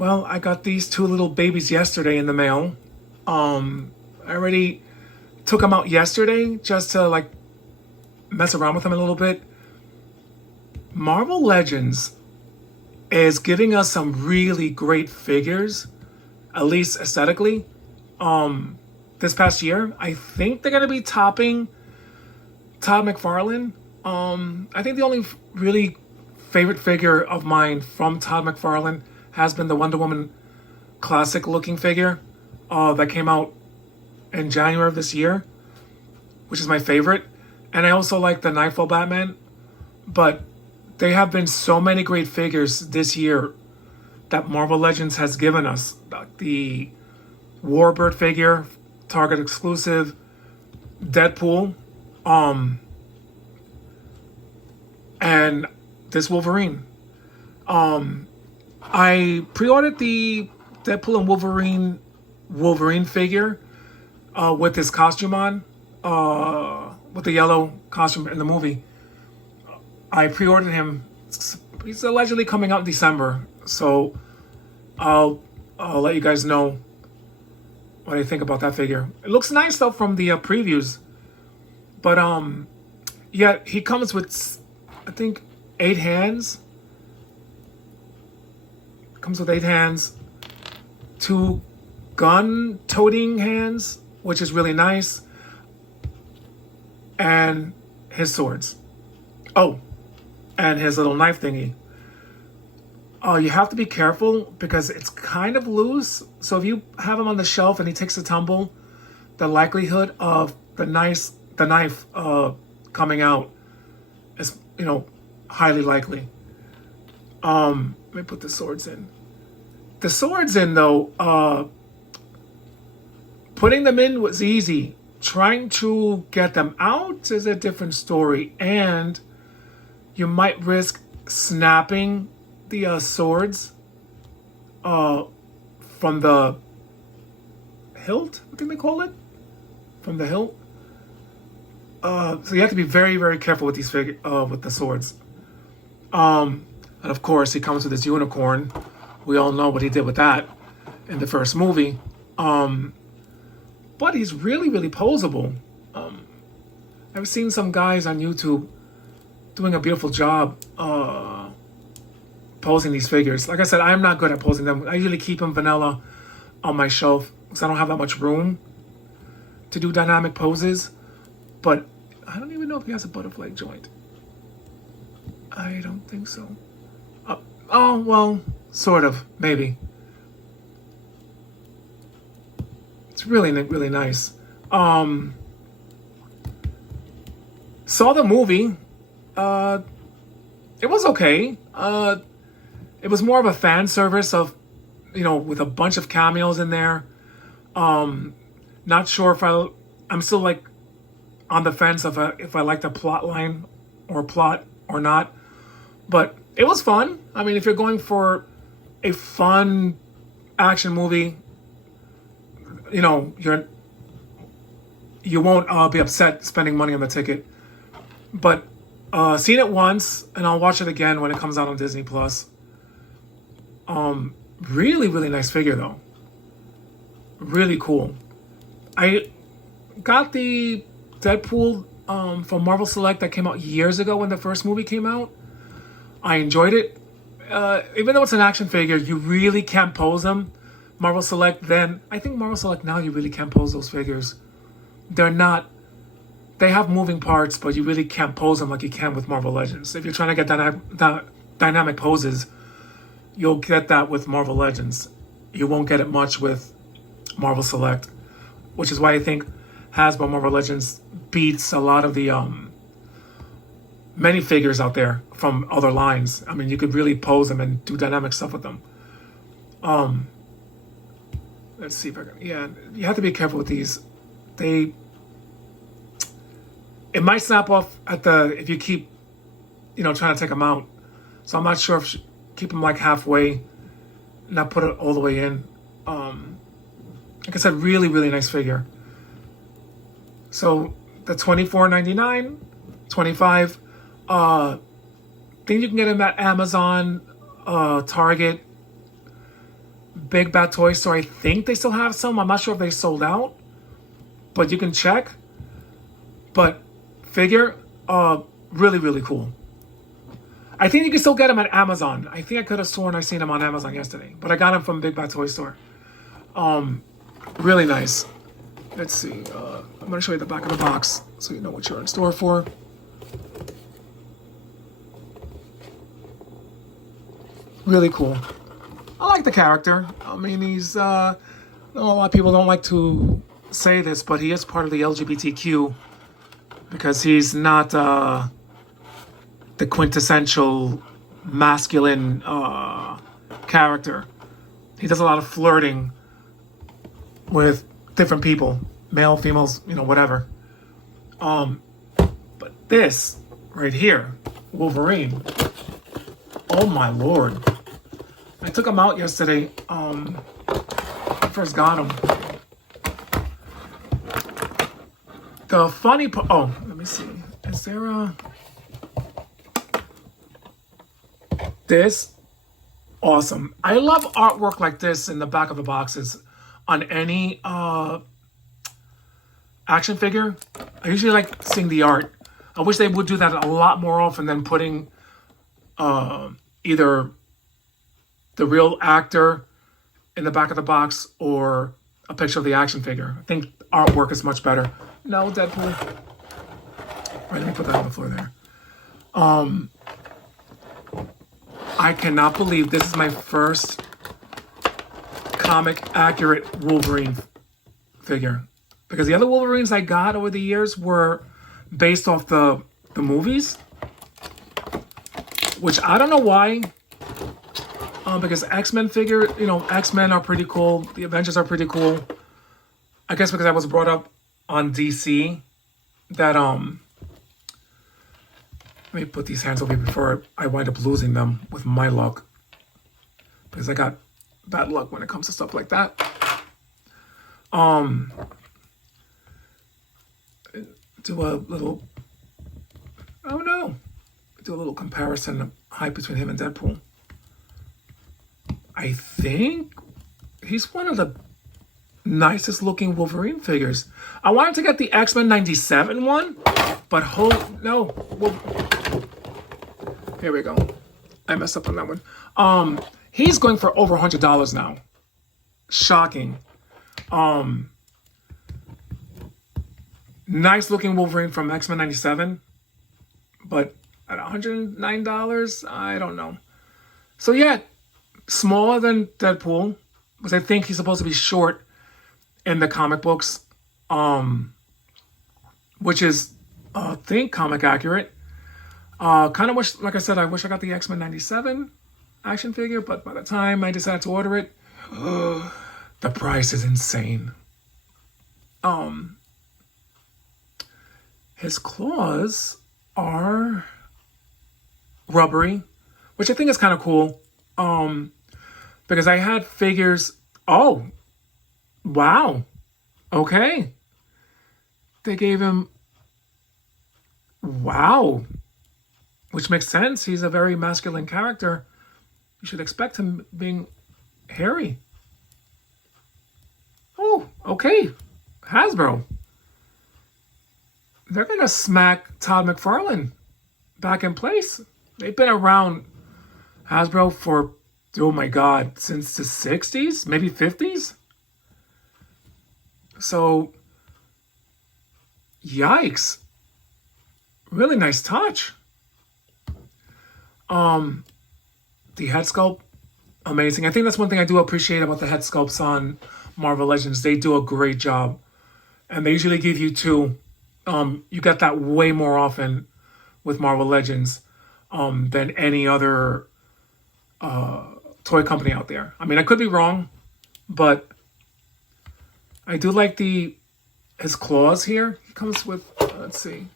Well, I got these two little babies yesterday in the mail. I already took them out yesterday just to like mess around with them a little bit. Marvel Legends is giving us some really great figures, at least aesthetically. This past year, I think they're gonna be topping Todd McFarlane. I think the only really favorite figure of mine from Todd McFarlane has been the Wonder Woman classic looking figure that came out in January of this year, which is my favorite. And I also like the Nightfall Batman. But there have been so many great figures this year that Marvel Legends has given us. The Warbird figure, Target exclusive, Deadpool, and this Wolverine. I pre-ordered the Deadpool and Wolverine figure with his costume on, with the yellow costume in the movie. I pre-ordered him. He's allegedly coming out in December, so I'll let you guys know what I think about that figure. It looks nice though from the previews, but yeah, he comes with I think 8 hands. Comes with 8 hands, 2 gun-toting hands, which is really nice, and his swords. Oh, and his little knife thingy. You have to be careful because it's kind of loose. So if you have him on the shelf and he takes a tumble, the likelihood of the knife coming out is, highly likely. Let me put the swords in. The swords in though, putting them in was easy. Trying to get them out is a different story, and you might risk snapping the swords from the hilt. What can they call it? From the hilt. So you have to be very, very careful with these with the swords. And of course, he comes with his unicorn. We all know what he did with that in the first movie. But he's really, really posable. I've seen some guys on YouTube doing a beautiful job posing these figures. Like I said, I'm not good at posing them. I usually keep them vanilla on my shelf because I don't have that much room to do dynamic poses. But I don't even know if he has a butterfly joint. I don't think so. Oh, well, sort of, maybe. It's really, really nice. Saw the movie. It was okay. It was more of a fan service of, with a bunch of cameos in there. Not sure if I'm still like on the fence of if I like the plot line or plot or not. But it was fun. I mean, if you're going for a fun action movie, you won't be upset spending money on the ticket. But seen it once, and I'll watch it again when it comes out on Disney Plus. Really, really nice figure though. Really cool. I got the Deadpool from Marvel Select that came out years ago when the first movie came out. I enjoyed it. Even though it's an action figure, you really can't pose them. Marvel Select then, I think Marvel Select now you really can't pose those figures. They have moving parts, but you really can't pose them like you can with Marvel Legends. If you're trying to get dynamic poses, you'll get that with Marvel Legends. You won't get it much with Marvel Select, which is why I think Hasbro Marvel Legends beats a lot of the many figures out there from other lines. I mean, you could really pose them and do dynamic stuff with them. Let's see if I can. Yeah, you have to be careful with these. It might snap off if you keep, trying to take them out. So I'm not sure if keep them like halfway, not put it all the way in. Like I said, really, really nice figure. So the $24.99, $25. Think you can get them at Amazon, Target, Big Bad Toy Store, I think they still have some. I'm not sure if they sold out, but you can check. But figure, really, really cool. I think you can still get them at Amazon. I think I could have sworn I seen them on Amazon yesterday, but I got them from Big Bad Toy Store. Really nice. Let's see. I'm going to show you the back of the box so you know what you're in store for. Really cool. I like the character. I mean, he's, I know a lot of people don't like to say this, but he is part of the LGBTQ because he's not the quintessential masculine character. He does a lot of flirting with different people, male, females, you know, whatever. But this right here, Wolverine, oh my lord. I took him out yesterday. I first got him. The funny part, oh, let me see. Is there a... This, awesome. I love artwork like this in the back of the boxes on any action figure. I usually like seeing the art. I wish they would do that a lot more often than putting either the real actor in the back of the box or a picture of the action figure. I think artwork is much better. No, Deadpool. All right, let me put that on the floor there. I cannot believe this is my first comic accurate Wolverine figure. Because the other Wolverines I got over the years were based off the movies. Which I don't know why. Because X-Men figure, you know, X-Men are pretty cool. The Avengers are pretty cool. I guess because I was brought up on DC. That, let me put these hands over here before I wind up losing them with my luck. Because I got bad luck when it comes to stuff like that. Do a little, I don't know. Do a little comparison of height between him and Deadpool. I think he's one of the nicest looking Wolverine figures. I wanted to get the X-Men 97 one, but no. Well, here we go. I messed up on that one. He's going for over $100 now. Shocking. Nice looking Wolverine from X-Men 97, but at $109, I don't know. So yeah, smaller than Deadpool, because I think he's supposed to be short in the comic books, which is, I think, comic accurate. Kind of wish, like I said, I wish I got the X-Men 97 action figure, but by the time I decided to order it, the price is insane. His claws are rubbery, which I think is kind of cool. Because I had figures. Oh, wow. Okay. They gave him. Wow. Which makes sense. He's a very masculine character. You should expect him being hairy. Oh, okay. Hasbro. They're going to smack Todd McFarlane back in place. They've been around Hasbro for, oh my God, since the 60s, maybe 50s. So, yikes. Really nice touch. The head sculpt, amazing. I think that's one thing I do appreciate about the head sculpts on Marvel Legends. They do a great job. And they usually give you two. You get that way more often with Marvel Legends than any other toy company out there. I mean, I could be wrong, but I do like his claws here. He comes with, let's see,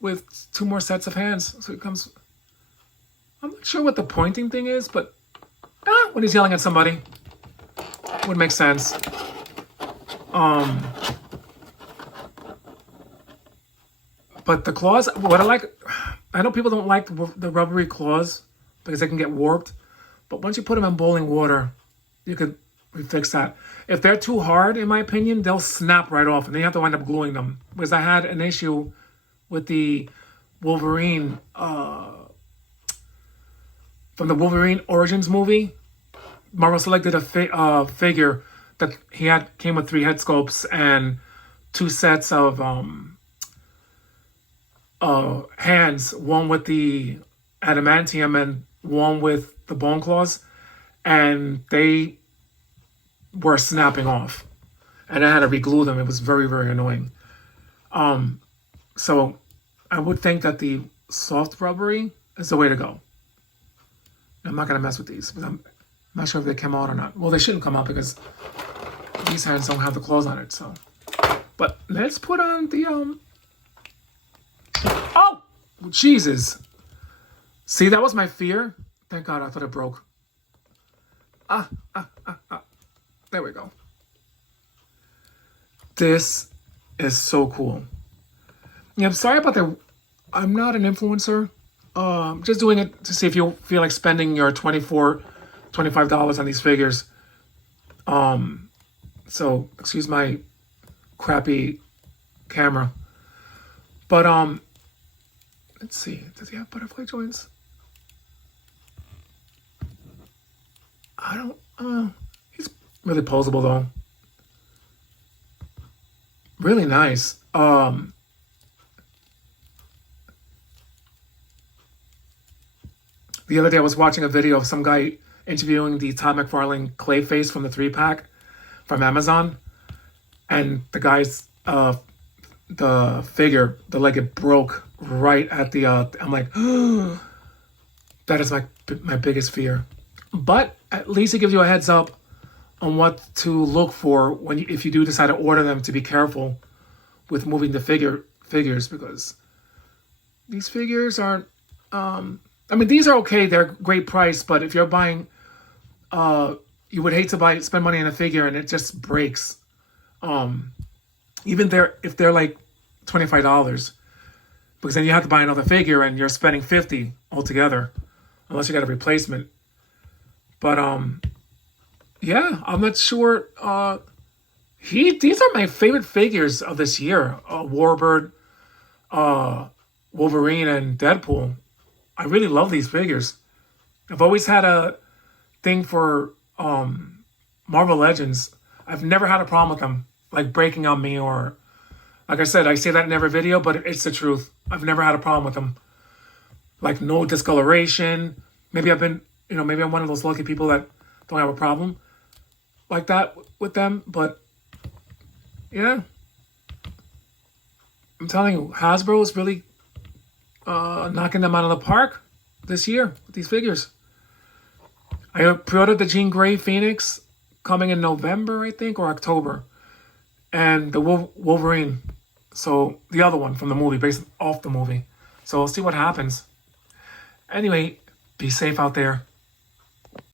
with two more sets of hands. So it comes, I'm not sure what the pointing thing is, but when he's yelling at somebody, would make sense. But the claws, what I like, I know people don't like the rubbery claws because they can get warped. But once you put them in boiling water, you could fix that. If they're too hard, in my opinion, they'll snap right off, and then you have to wind up gluing them. Because I had an issue with the Wolverine, from the Wolverine Origins movie. Marvel selected a figure that came with 3 head sculpts and 2 sets of hands, one with the adamantium and one with the bone claws, and they were snapping off, and I had to reglue them. It was very, very annoying. So I would think that the soft rubbery is the way to go. I'm not gonna mess with these, because I'm not sure if they come out or not. Well, they shouldn't come out because these hands don't have the claws on it. So, but let's put on the Oh, Jesus! See, that was my fear. Thank God, I thought it broke. There we go. This is so cool. Yeah, I'm sorry about the. I'm not an influencer. Just doing it to see if you feel like spending your $25 on these figures. So excuse my crappy camera. But let's see. Does he have butterfly joints? I don't. He's really posable though. Really nice. The other day I was watching a video of some guy interviewing the Todd McFarlane Clayface from the 3-pack from Amazon, and the guy's the figure, the leg, it broke right at the. I'm like, that is my biggest fear. But at least it gives you a heads up on what to look for when if you do decide to order them, to be careful with moving the figures, because these figures aren't. I mean, these are okay. They're great price, but if you're buying, you would hate to spend money on a figure and it just breaks. Even if they're like $25, because then you have to buy another figure and you're spending $50 altogether, unless you got a replacement. But yeah, I'm not sure. These are my favorite figures of this year: Warbird, Wolverine, and Deadpool. I really love these figures. I've always had a thing for Marvel Legends. I've never had a problem with them, like breaking on me, or like I said, I say that in every video, but it's the truth. I've never had a problem with them. Like no discoloration. Maybe maybe I'm one of those lucky people that don't have a problem like that with them. But yeah, I'm telling you, Hasbro is really knocking them out of the park this year with these figures. I pre-ordered the Jean Grey Phoenix coming in November, I think, or October, and the Wolverine. So the other one from the movie, based off the movie. So we'll see what happens. Anyway, be safe out there.